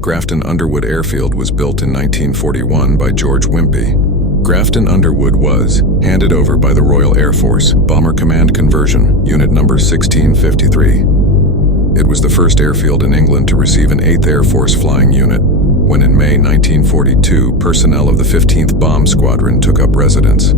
Grafton Underwood Airfield was built in 1941 by George Wimpey. Grafton Underwood was handed over by the Royal Air Force, Bomber Command Conversion, Unit Number 1653. It was the first airfield in England to receive an 8th Air Force flying unit, when in May 1942, personnel of the 15th Bomb Squadron took up residence.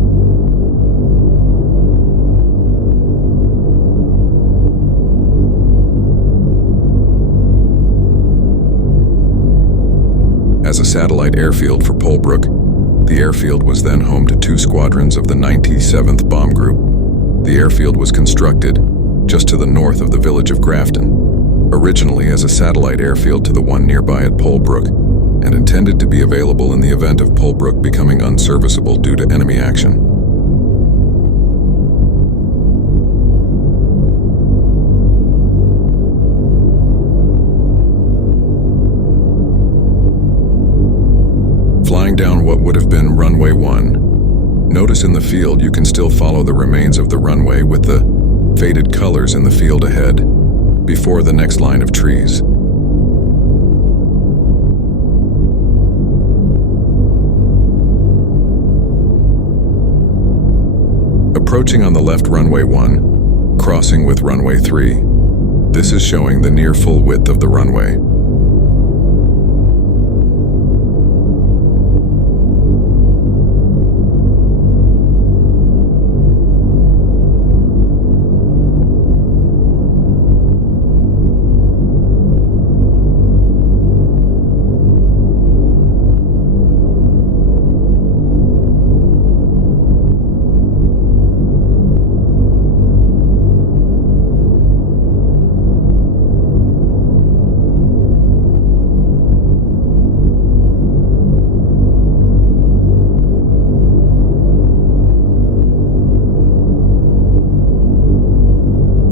As a satellite airfield for Polbrook, the airfield was then home to 2 squadrons of the 97th Bomb Group. The airfield was constructed just to the north of the village of Grafton, originally as a satellite airfield to the one nearby at Polbrook, and intended to be available in the event of Polbrook becoming unserviceable due to enemy action. Flying down what would have been Runway One, notice in the field you can still follow the remains of the runway with the faded colors in the field ahead, before the next line of trees. Approaching on the left Runway One, crossing with Runway 3. This is showing the near full width of the runway.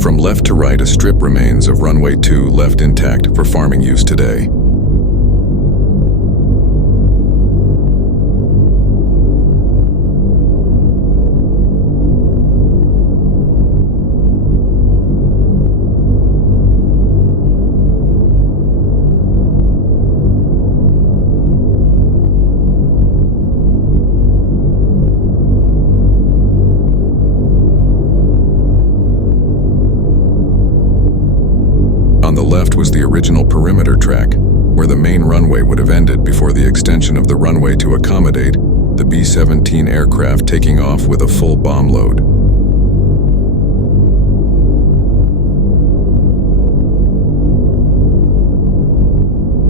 From left to right, a strip remains of Runway 2 left intact for farming use today. On the left was the original perimeter track, where the main runway would have ended before the extension of the runway to accommodate the B-17 aircraft taking off with a full bomb load.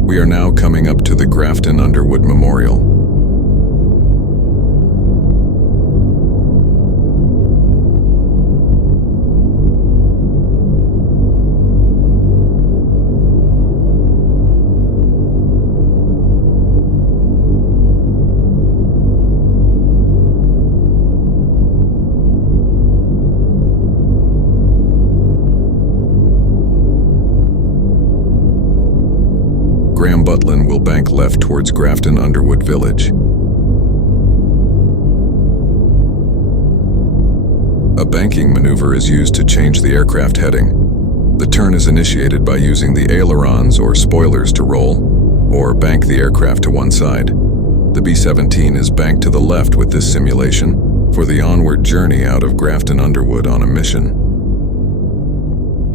We are now coming up to the Grafton Underwood Memorial. Graham Butlin will bank left towards Grafton Underwood Village. A banking maneuver is used to change the aircraft heading. The turn is initiated by using the ailerons or spoilers to roll, or bank the aircraft to one side. The B-17 is banked to the left with this simulation for the onward journey out of Grafton Underwood on a mission.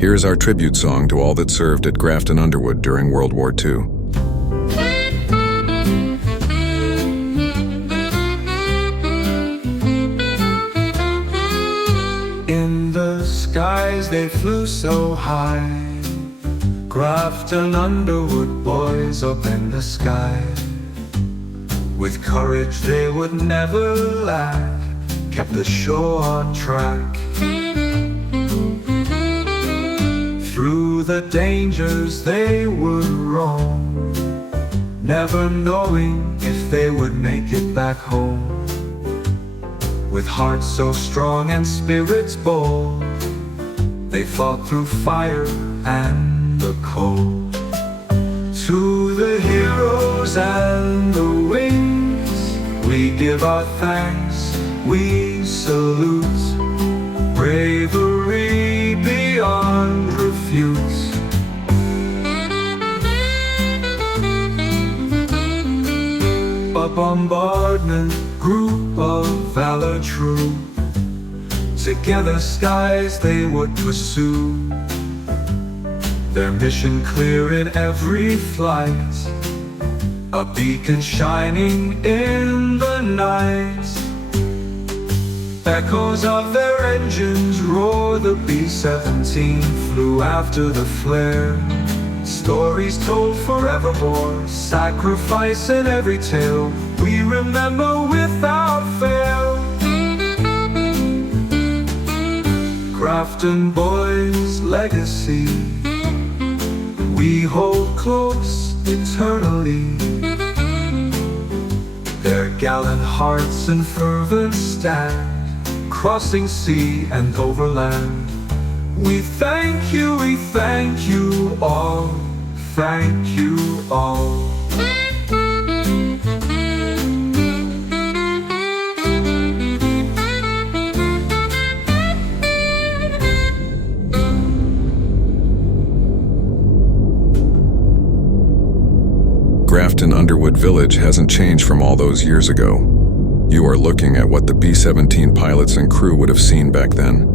Here is our tribute song to all that served at Grafton Underwood during World War II. In the skies they flew so high, Grafton Underwood boys up in the sky. With courage they would never lack, kept the show on track. Through the dangers they would roam, never knowing if they would make it back home. With hearts so strong and spirits bold, they fought through fire and the cold. To the heroes and the wings, we give our thanks, we salute. Brave airfields. A bombardment group of valor true, together skies they would pursue. Their mission clear in every flight, a beacon shining in the night. Echoes of their engines roar, the B-17 flew after the flare. Stories told forevermore, sacrifice in every tale, we remember without fail. Grafton boys' legacy, we hold close eternally. Their gallant hearts and fervent stand, crossing sea and overland. We thank you all, thank you all. Grafton Underwood Village hasn't changed from all those years ago. You are looking at what the B-17 pilots and crew would have seen back then.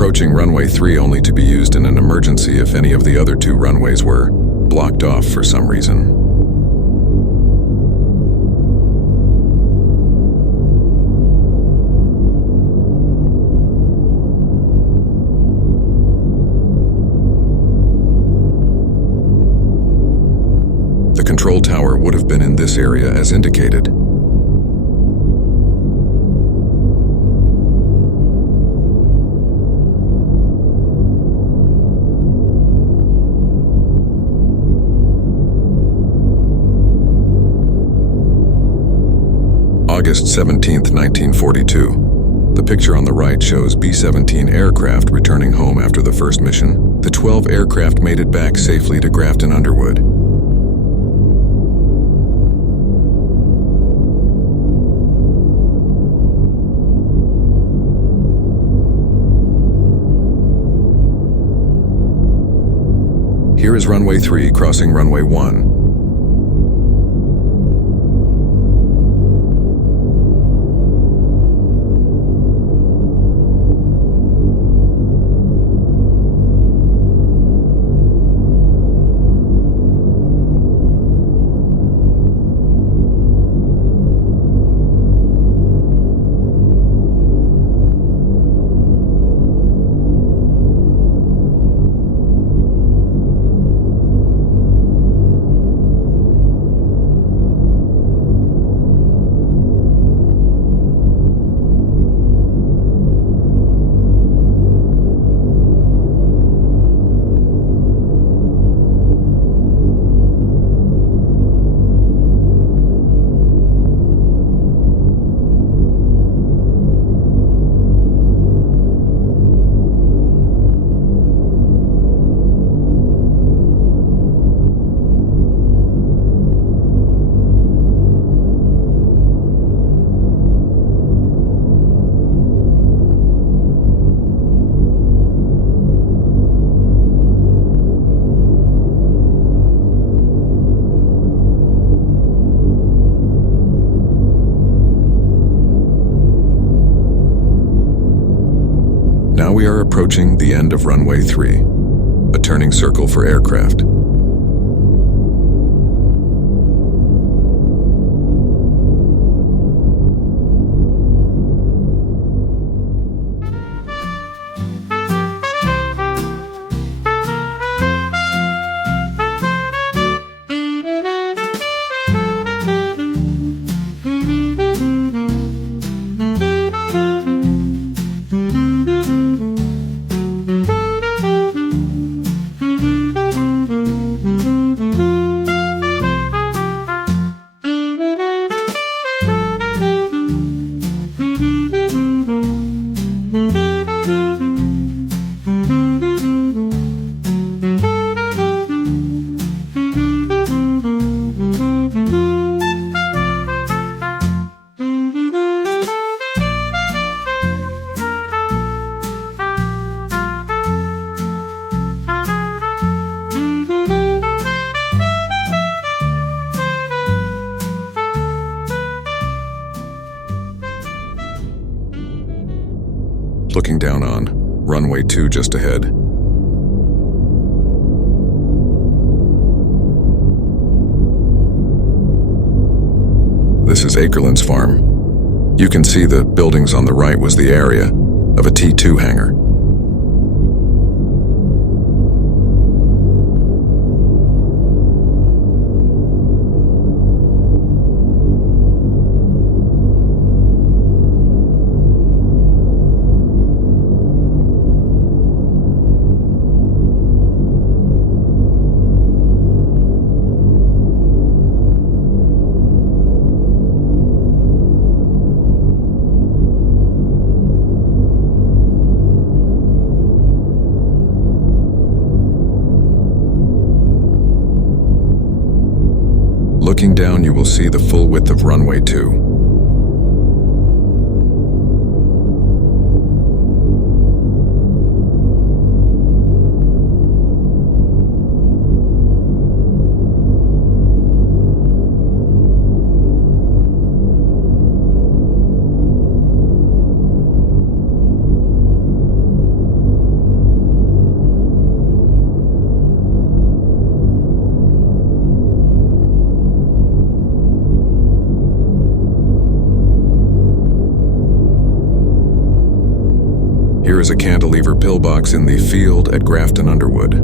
Approaching runway 3 only to be used in an emergency if any of the other two runways were blocked off for some reason. The control tower would have been in this area as indicated. August 17, 1942. The picture on the right shows B-17 aircraft returning home after the first mission. The 12 aircraft made it back safely to Grafton Underwood. Here is runway 3 crossing runway 1. Now we are approaching the end of runway 3, a turning circle for aircraft. Looking down on runway 2 just ahead. This is Akerland's farm. You can see the buildings on the right was the area of a T2 hangar. Looking down, you will see the full width of runway 2. Here is a cantilever pillbox in the field at Grafton Underwood.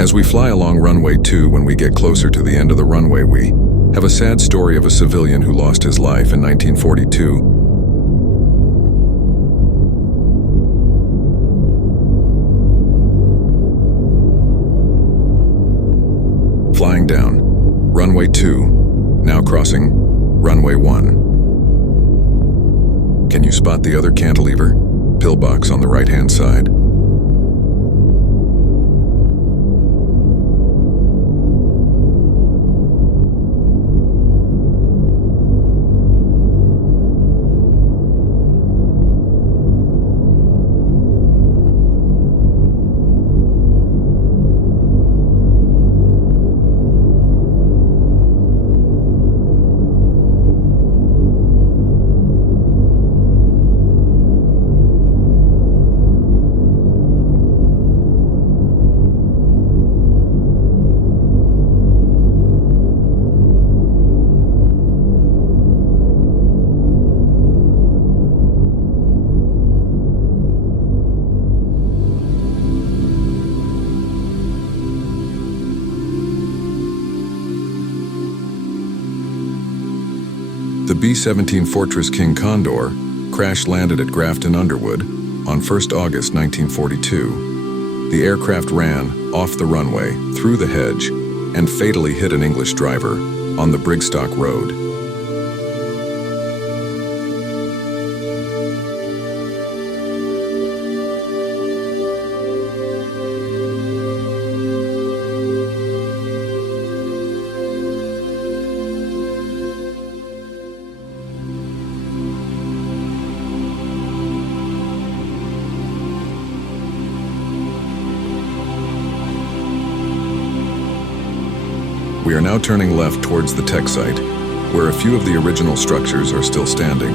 As we fly along runway 2, when we get closer to the end of the runway, we have a sad story of a civilian who lost his life in 1942. Flying down runway 2, now crossing runway 1. Can you spot the other cantilever pillbox on the right-hand side? B-17 Fortress King Condor crash-landed at Grafton Underwood on 1st August 1942. The aircraft ran off the runway, through the hedge, and fatally hit an English driver on the Brigstock Road. We are now turning left towards the tech site, where a few of the original structures are still standing.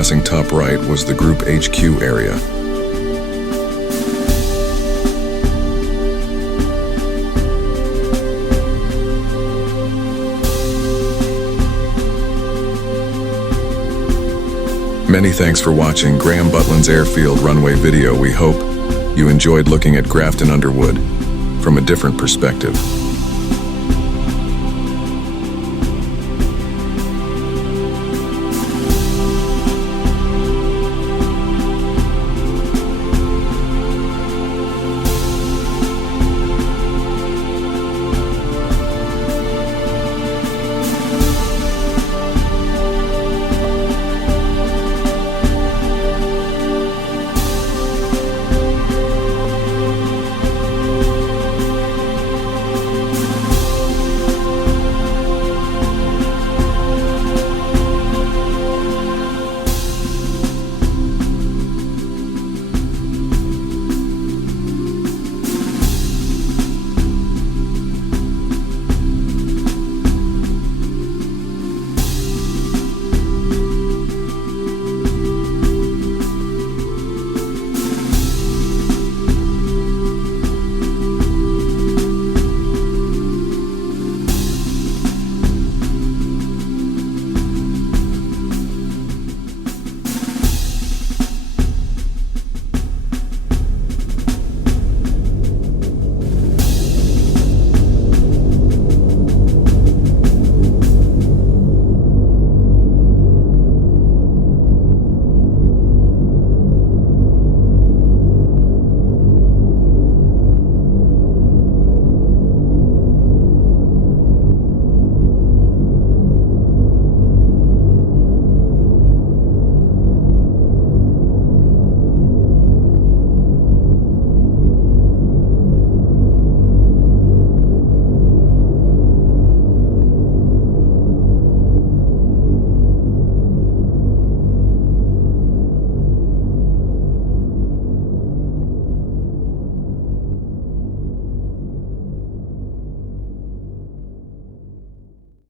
Passing top right was the Group HQ area. Many thanks for watching Graham Butlin's Airfield runway video. We hope you enjoyed looking at Grafton Underwood from a different perspective.